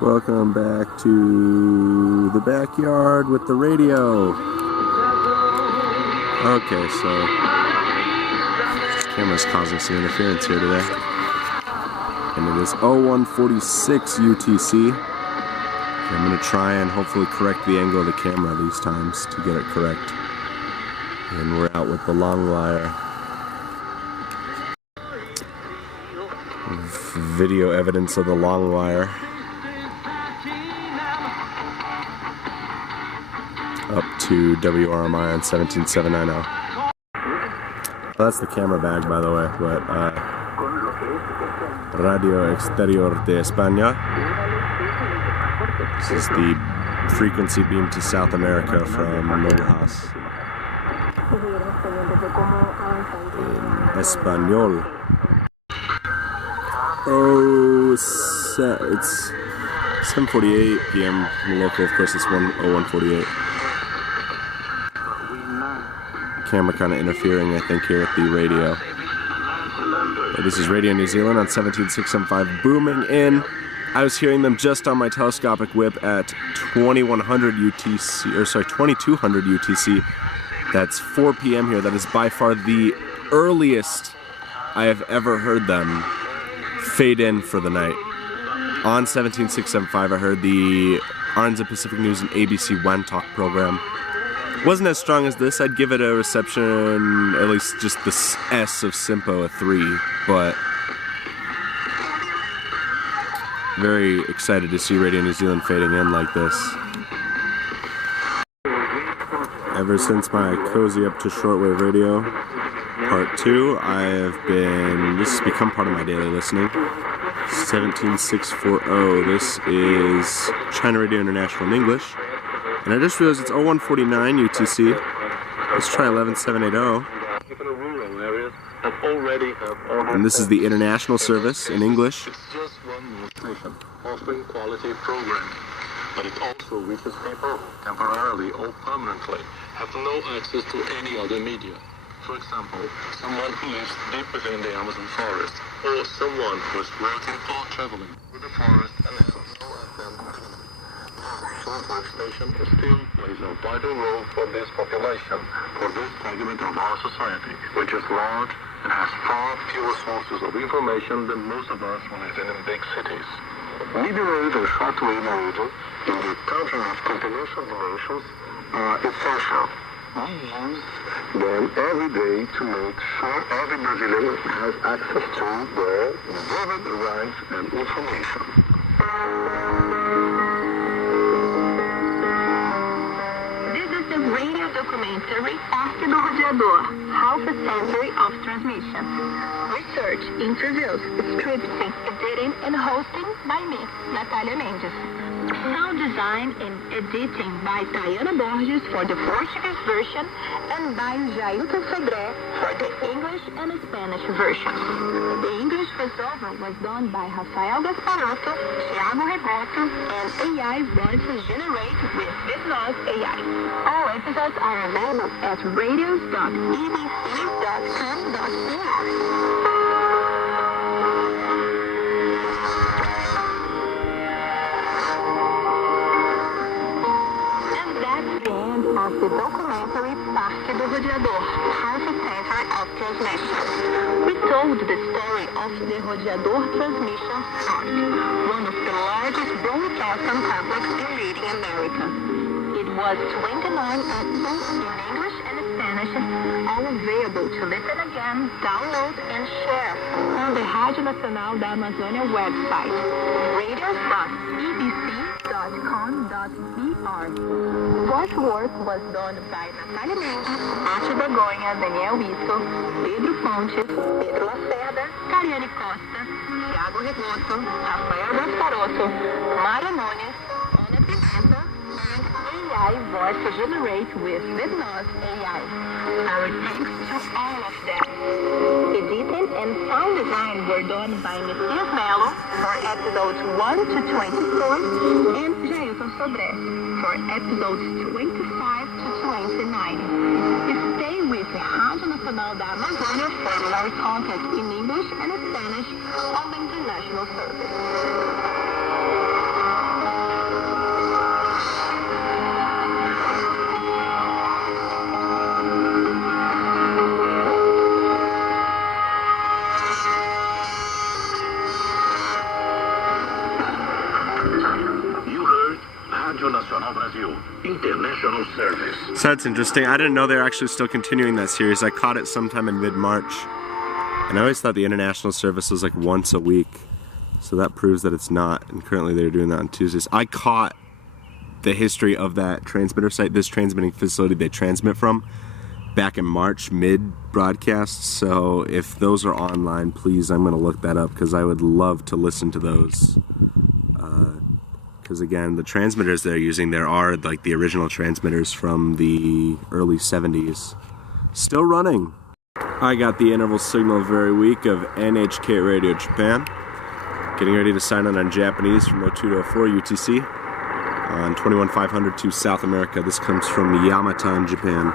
Welcome back to the backyard with the radio. Okay, so camera's causing some interference here today. And it is 0146 UTC. I'm going to try and hopefully correct the angle of the camera these times to get it correct. And we're out with the long wire. Video evidence of the long wire. Up to WRMI on 17790. Well, that's the camera bag, by the way, but Radio Exterior de España. This is the frequency beam to South America from Novajas. In Espanol. Oh, it's 7:48 p.m. local. Of course, it's 0148. Camera kind of interfering, I think, here at the radio. This is Radio New Zealand on 17675 booming in. I was hearing them just on my telescopic whip at 2100 UTC, or sorry, 2200 UTC. That's 4 p.m. here. That is by far the earliest I have ever heard them fade in for the night. On 17675, I heard the Arnza Pacific News and ABC One Talk program. Wasn't as strong as this. I'd give it a reception, at least just the S of Simpo, a 3, but very excited to see Radio New Zealand fading in like this. Ever since my cozy up to shortwave radio part 2, I have been, this has become part of my daily listening. 17640, this is China Radio International in English. And I just realized it's 0149 UTC. Let's try 11780. And this is the international service in English. It's just one more station offering quality programs, but it also reaches people temporarily or permanently have no access to any other media. For example, someone who lives deep within the Amazon forest, or someone who is working or traveling through the forest and has no FM. Shortwave station still plays a vital role for this population, for this segment of our society, which is large and has far fewer sources of information than most of us living in big cities. Medium wave and shortwave radio in the culture of continuation durations are essential. We use them every day to make sure every Brazilian has access to their vivid rights and information. Radio documentary Parque do Radiador, half a century of transmission. Research, interviews, scripting, editing, and hosting by me, Natalia Mendes. Sound design and editing by Tayana Borges for the Portuguese version and by Jailton Sodré for the English and Spanish version. The English voiceover was done by Rafael Gasparotto, Thiago Reboto, and AI voices generated with Bitnos AI. All episodes are available at radios.ebc.com.br. Of the documentary Parque do Radiador, half a century of transmission. We told the story of the Radiador Transmission Park, one of the largest broadcasting complexes in Latin America. It was 29 episodes in English and Spanish, all available to listen again, download, and share on the Rádio Nacional da Amazônia website, radios.ebc.com.br. Voice work was done by Natalia Mendes, Márcio Begonha, Daniel Isso, Pedro Fontes, Pedro Lacerda, Cariane Costa, Thiago Reboto, Rafael Gasparotto, Mário Nunes, Ana Pimenta, and AI voice generate with Bitnos AI. Our thanks to all of them. Editing and sound design were done by Messias Melo for episodes 1 to 24 and Jailton Sodré for episodes 25 to 29. Stay with the Rádio Nacional da Amazônia for more content in English and Spanish on the international service. Rádio Nacional Brasil, International Service. So that's interesting. I didn't know they're actually still continuing that series. I caught it sometime in mid-March. And I always thought the international service was like once a week. So that proves that it's not. And currently they're doing that on Tuesdays. I caught the history of that transmitter site, this transmitting facility they transmit from, back in March, mid-broadcast. So if those are online, please, I'm going to look that up because I would love to listen to those. Because again, the transmitters they're using there are like the original transmitters from the early 70s. Still running. I got the interval signal very weak of NHK Radio Japan. Getting ready to sign on Japanese from 02 to 04 UTC on 21500 to South America. This comes from Yamata in Japan.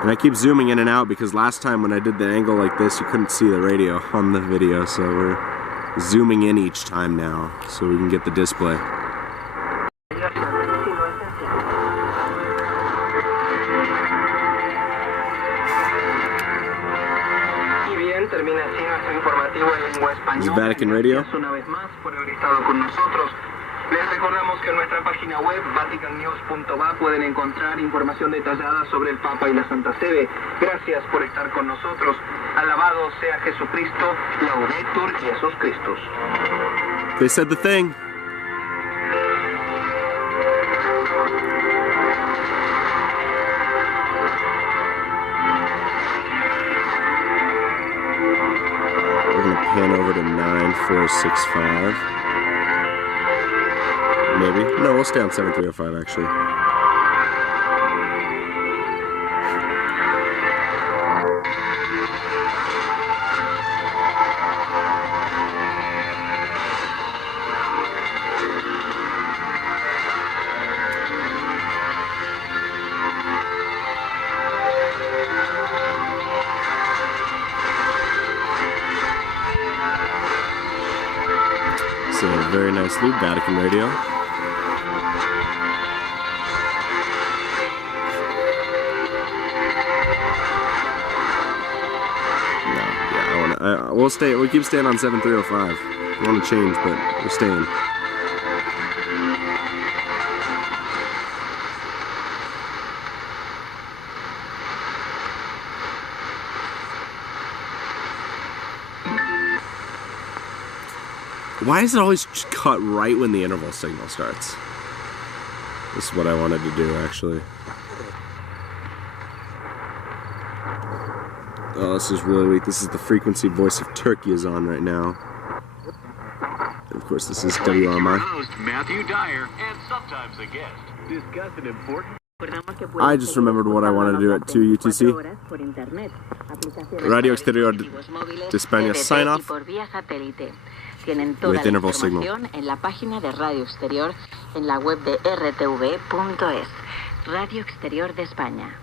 And I keep zooming in and out because last time when I did the angle like this, you couldn't see the radio on the video, so we're zooming in each time now so we can get the display. This is Vatican Radio. Les recordamos que en nuestra página web vaticannews.va pueden encontrar información detallada sobre el Papa y la Santa Sede. Gracias por estar con nosotros. Alabado sea Jesucristo, Laudetur Jesus Christus. They said the thing. We're going to pan over to 9465. Maybe. No, we'll stay on 7305 actually. It's a very nice loop, Vatican Radio. We'll keep staying on 7305. I want to change, but we're staying. Why is it always cut right when the interval signal starts? This is what I wanted to do, actually. Oh, this is really weak. This is the frequency Voice of Turkey is on right now. And of course, this is WRMI. Matthew Dyer and sometimes a guest discuss an important. I just remembered what I wanted to do at 2 UTC. Radio Exterior de España sign off with interval signal. En la página de Radio Exterior en la web de rtv.es. Radio Exterior de España.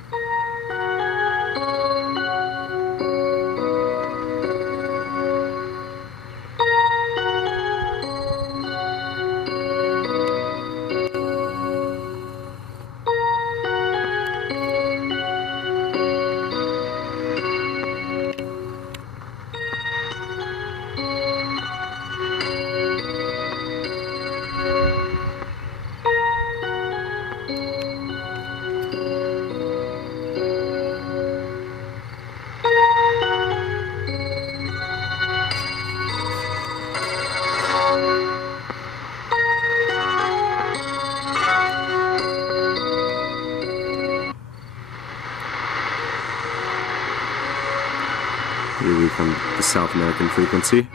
Here we come, the South American frequency.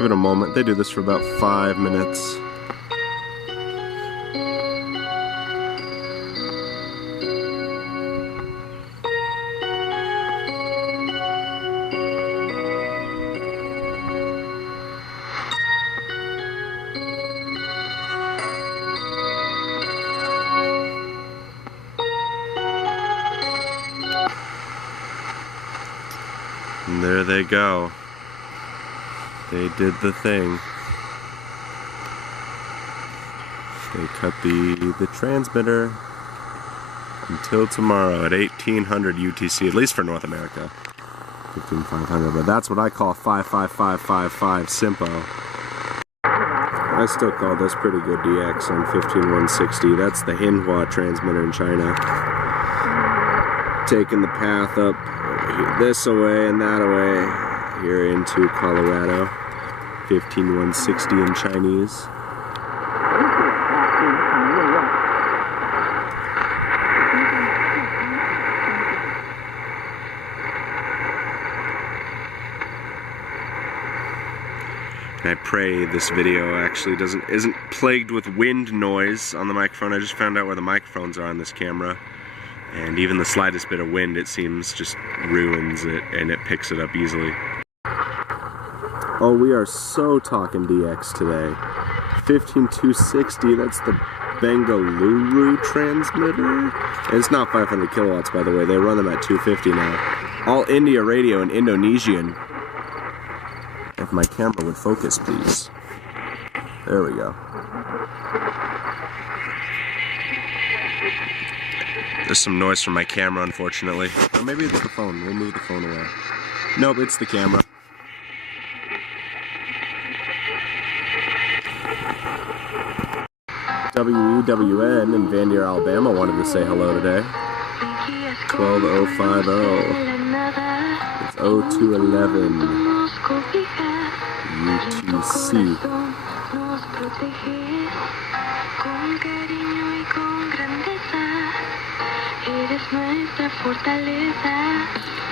Give it a moment. They do this for about 5 minutes. And there they go. They did the thing. They cut the transmitter until tomorrow at 1800 UTC, at least for North America. 15500, but that's what I call 55555 Simpo. I still call this pretty good DX on 15160. That's the Hinhua transmitter in China. Taking the path up this away and that away here into Colorado. 15160 in Chinese. And I pray this video actually isn't plagued with wind noise on the microphone. I just found out where the microphones are on this camera. And even the slightest bit of wind, it seems, just ruins it, and it picks it up easily. Oh, we are so talking DX today. 15260, that's the Bengaluru transmitter. And it's not 500 kilowatts, by the way. They run them at 250 now. All India radio in Indonesian. If my camera would focus, please. There we go. There's some noise from my camera, unfortunately. Or maybe it's the phone. We'll move the phone away. Nope, it's the camera. WEWN in Vandier, Alabama wanted to say hello today. 12050. It's 0211 UTC.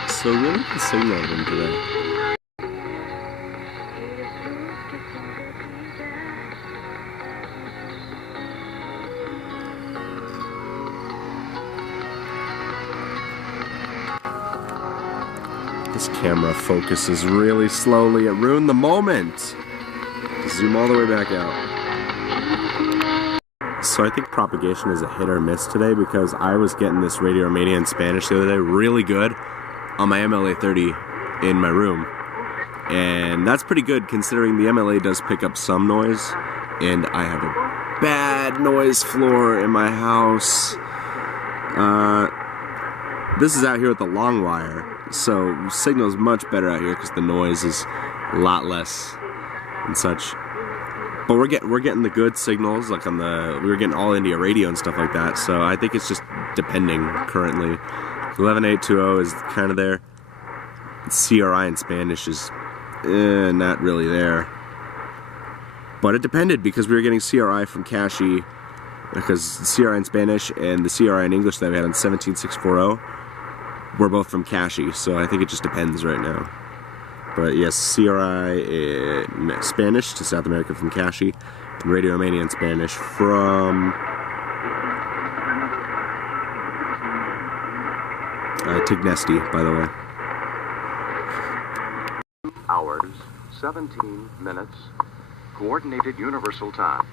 So really good signal of them today. This camera focuses really slowly. It ruined the moment. Zoom all the way back out. So I think propagation is a hit or miss today because I was getting this Radio Romania in Spanish the other day really good on my MLA30 in my room. And that's pretty good considering the MLA does pick up some noise. And I have a bad noise floor in my house. This is out here with the long wire. So signal's much better out here because the noise is a lot less and such. But we're getting the good signals, like we were getting all India radio and stuff like that. So I think it's just depending currently. 11820 is kind of there. CRI in Spanish is not really there. But it depended because we were getting CRI from Kashi, because CRI in Spanish and the CRI in English that we had on 17640 were both from Kashi. So I think it just depends right now. But yes, CRI in Spanish to South America from Kashi, and Radio Romania in Spanish from Tignesti, by the way. 2 hours, 17 minutes, Coordinated Universal Time.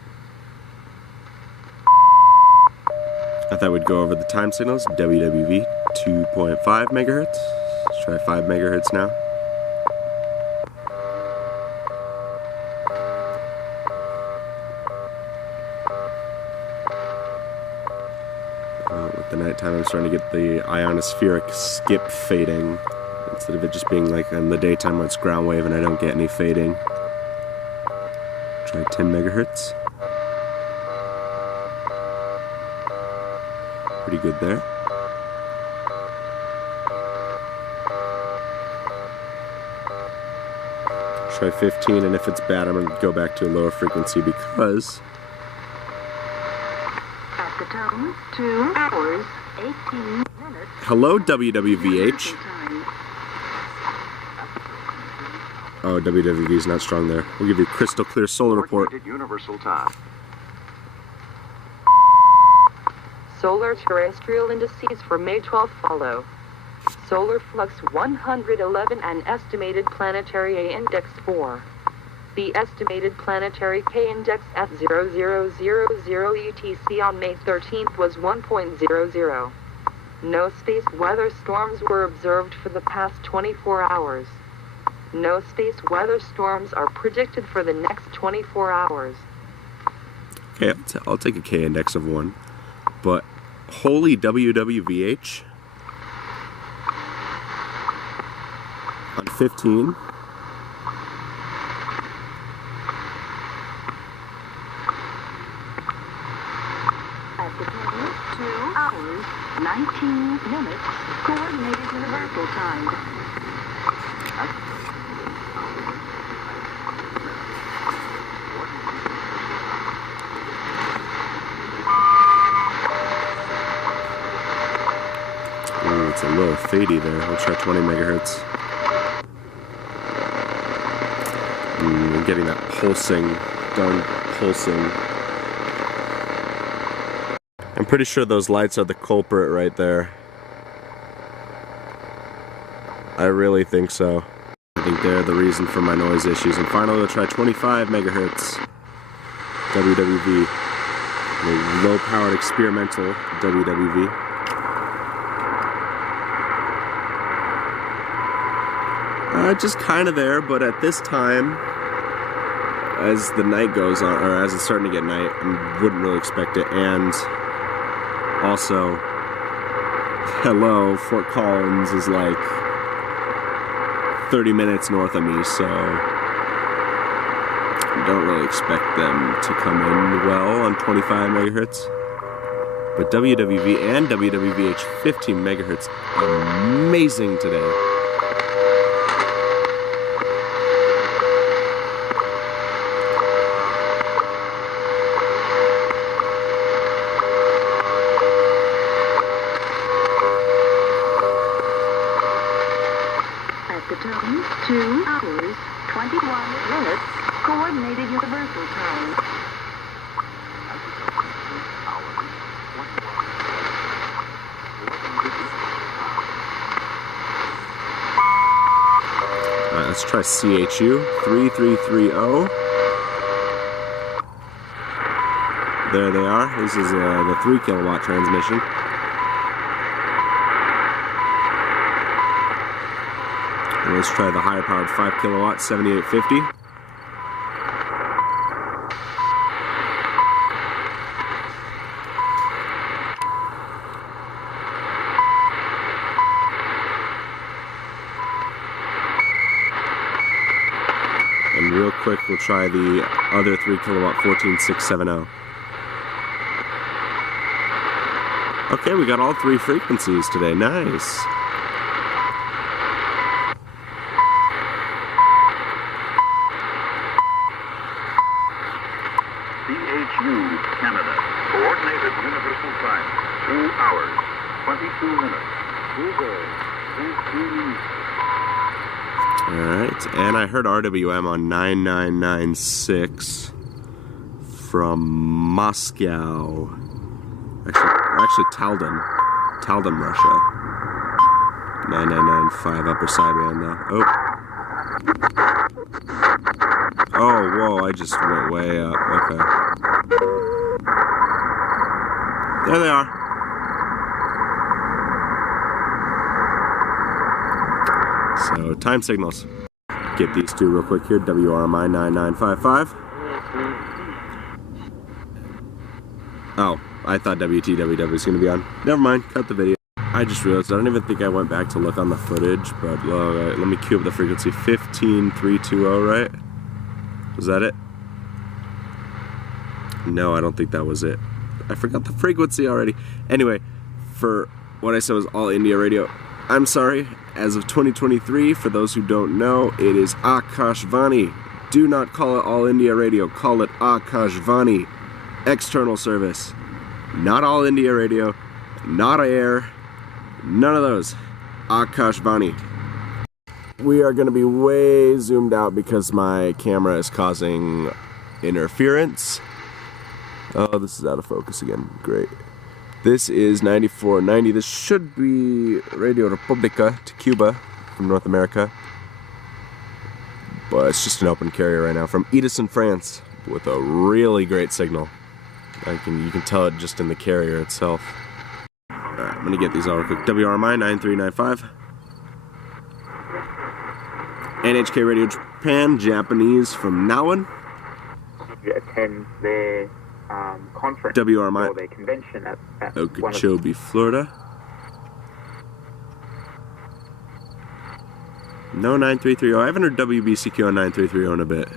I thought we'd go over the time signals. WWV 2.5 megahertz. Let's try 5 megahertz now. With the nighttime, I'm starting to get the ionospheric skip fading instead of it just being like in the daytime when it's ground wave and I don't get any fading. Try 10 megahertz. Pretty good there. Try 15, and if it's bad, I'm going to go back to a lower frequency because At the tone, 2 hours, 18 minutes. hello WWVH. Oh, WWV is not strong there. We'll give you crystal clear solar report. Coordinated Universal Time. Solar terrestrial indices for May 12th follow. Solar flux 111 and estimated planetary A index 4. The estimated planetary K index at 0000 UTC on May 13th was 1.00. No space weather storms were observed for the past 24 hours. No space weather storms are predicted for the next 24 hours. Okay, I'll take a K index of 1. But holy WWVH on 15. At the time, 2 hours, 19 minutes, Coordinated Universal Time. Ooh, it's a little fadey there. We'll try 20 megahertz. We're getting that pulsing, darn pulsing. I'm pretty sure those lights are the culprit right there. I really think so. I think they're the reason for my noise issues. And finally, we'll try 25 megahertz WWV. The low-powered experimental WWV. Just kind of there, but at this time, as the night goes on, or as it's starting to get night, I wouldn't really expect it. And also, hello, Fort Collins is like 30 minutes north of me, so I don't really expect them to come in well on 25 megahertz. But WWV and WWVH 15 megahertz, amazing today. At the time, 2 hours, 21 minutes, Coordinated Universal Time. Alright, let's try CHU 3330. There they are. This is the 3 kilowatt transmission. And let's try the higher powered 5 kilowatt 7850. And real quick, we'll try the other 3 kilowatt 14670. Okay, we got all 3 frequencies today. Nice. CHU, Canada. Coordinated Universal Time. 2 hours, 22 minutes. Alright, and I heard RWM on 9996 from Moscow. Actually Talden, Russia. 9995 upper sideband though. Oh, whoa, I just went way up. Okay. There they are. So, time signals. Get these two real quick here. WRMI 9955. Oh, I thought WTWW was going to be on. Never mind, cut the video. I just realized I don't even think I went back to look on the footage, but let me cue up the frequency. 15320, right? Was that it? No, I don't think that was it. I forgot the frequency already. Anyway, for what I said was All India Radio. I'm sorry, as of 2023, for those who don't know, it is Akashvani. Do not call it All India Radio, call it Akashvani. External service. Not All India Radio, not Air, none of those. Akashvani. we are going to be way zoomed out because my camera is causing interference. Oh, this is out of focus again. Great. This is 9490. This should be Radio Republica to Cuba from North America. But it's just an open carrier right now from Edison, France, with a really great signal. You can tell it just in the carrier itself. Alright, I'm going to get these all real quick. WRMI 9395. NHK Radio Japan, Japanese from Nawan. Attend their conference WRMI or their convention at Okeechobee, Florida. No 9330. I haven't heard WBCQ on 9330 in a bit.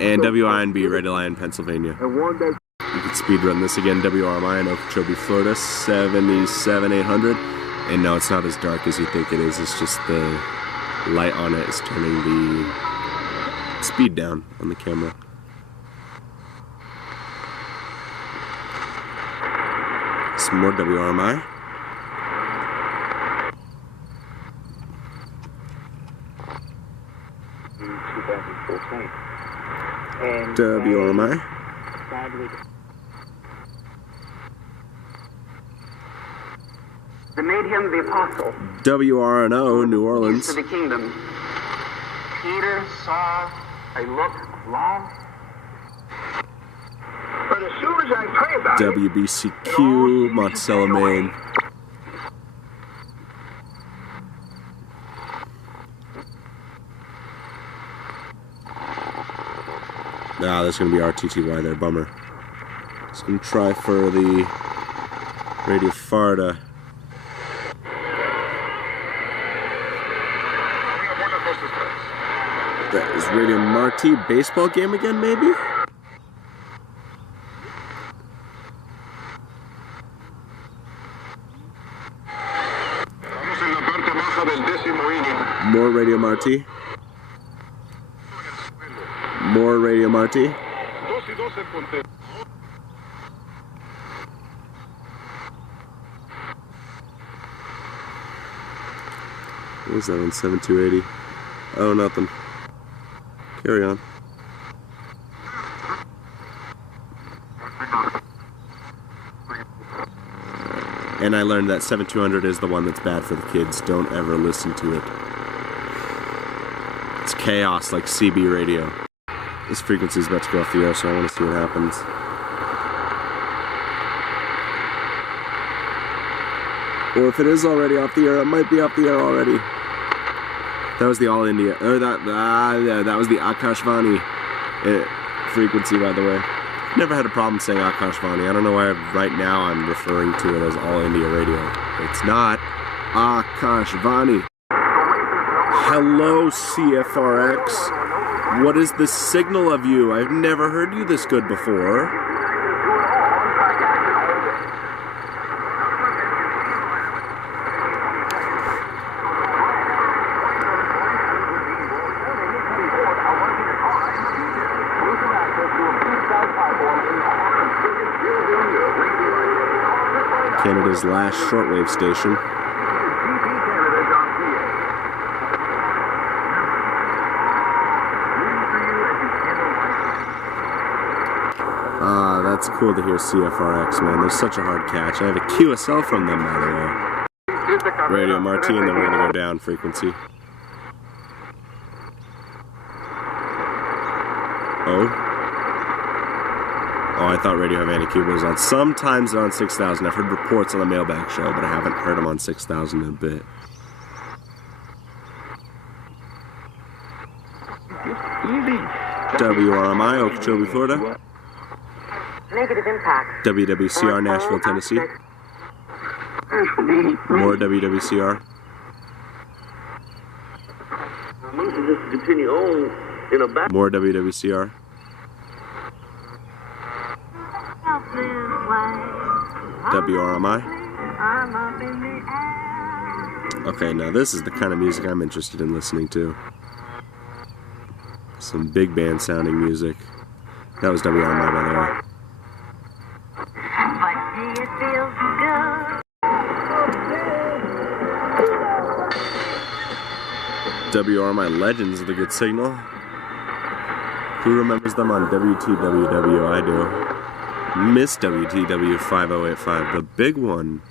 And WINB, Red Lion, Pennsylvania. You can speed run this again. WRMI in Okeechobee, Florida, 77800. And no, it's not as dark as you think it is. It's just the light on it is turning the speed down on the camera. Some more WRMI. WRMI. They made him the apostle. WRNO, New Orleans. To the kingdom. Peter saw a look long. But as soon as I pray about WBCQ, Monticello, Maine. Ah, that's going to be RTTY there, bummer. Just going to try for the Radio Farda. That is Radio Marti. Baseball game again, maybe? More Radio Marti. More Radio Marti. What was that one? 7280. Oh, nothing. Carry on. And I learned that 7200 is the one that's bad for the kids. Don't ever listen to it. It's chaos like CB radio. This frequency is about to go off the air, so I want to see what happens. Or if it is already off the air, it might be off the air already. That was the All India. Oh, that was the Akashvani frequency, by the way. Never had a problem saying Akashvani. I don't know why right now I'm referring to it as All India Radio. It's not Akashvani. Hello, CFRX. What is the signal of you? I've never heard you this good before. Canada's last shortwave station. That's cool to hear CFRX, man. They're such a hard catch. I have a QSL from them, by the way. Radio Marti, and then we're going to go down frequency. Oh, I thought Radio Havana Cuba was on. Sometimes they're on 6,000. I've heard reports on the Mailbag Show, but I haven't heard them on 6,000 in a bit. WRMI, Okeechobee, Florida. Negative impact. WWCR, Nashville, Tennessee. More WWCR. More WWCR. WRMI. Okay, now this is the kind of music I'm interested in listening to. Some big band sounding music. That was WRMI, by the way. WRMI legends of the good signal. Who remembers them on WTWW? I do. Miss WTW 5085, the big one.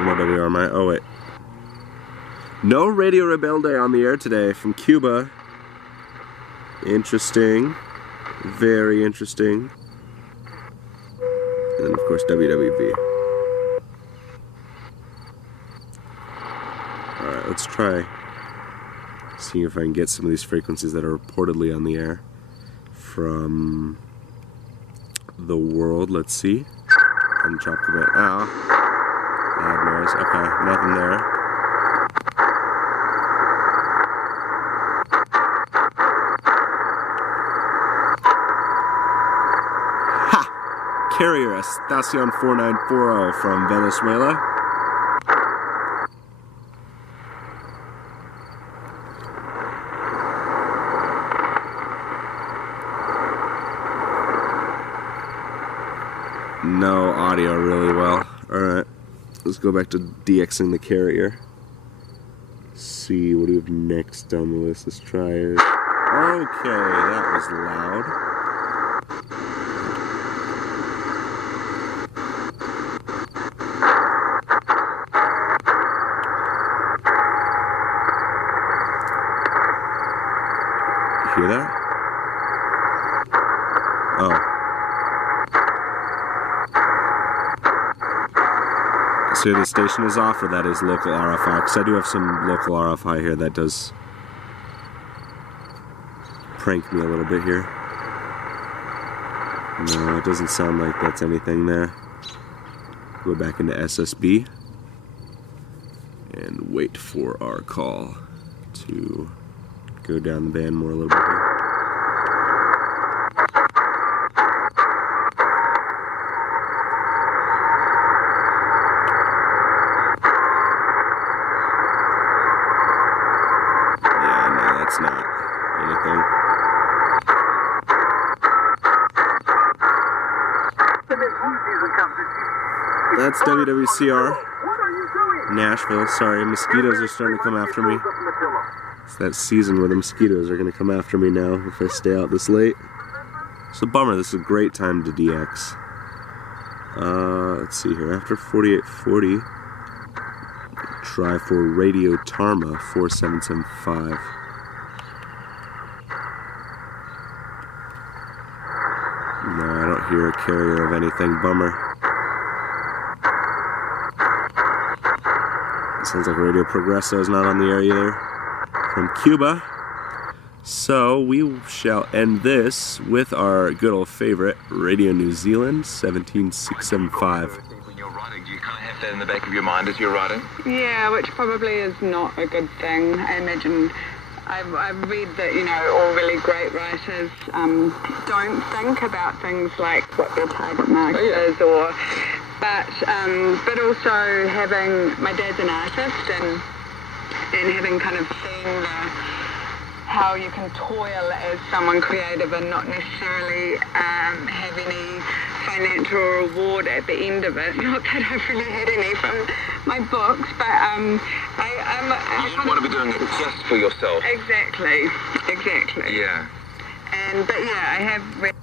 More WRMI. Oh, wait. No Radio Rebelde on the air today from Cuba. Interesting. Very interesting. And then, of course, WWV. Alright, let's try seeing if I can get some of these frequencies that are reportedly on the air from the world. Let's see. And chop the bit. Ow. Loud noise. Okay, nothing there. Ha! Carrier Estacion 4940 from Venezuela. No audio really well. Alright, let's go back to DXing the carrier. See what do we have next on the list. Let's try it. Okay, that was loud. You hear that? Oh. So the station is off, or that is local RFI? Because I do have some local RFI here that does prank me a little bit here. No, it doesn't sound like that's anything there. Go back into SSB and wait for our call to go down the band more a little bit here. Not anything. That's WWCR Nashville. Sorry, mosquitoes are starting to come after me. It's that season where the mosquitoes are going to come after me now if I stay out this late. It's a bummer. This is a great time to DX. Let's see here. After 4840, try for Radio Tarma 4775. No, I don't hear a carrier of anything. Bummer. It sounds like Radio Progresso is not on the air either. From Cuba. So we shall end this with our good old favorite, Radio New Zealand 17675. When you're writing, do you kind of have that in the back of your mind as you're writing? Yeah, which probably is not a good thing. I imagine I've read that, you know, all really great writers don't think about things like what their target market is, or, but also having, my dad's an artist, and having kind of seen how you can toil as someone creative and not necessarily have any financial reward at the end of it. Not that I've really had any from my books, but I don't want to be doing it just for yourself. Exactly. Yeah. But yeah, I have read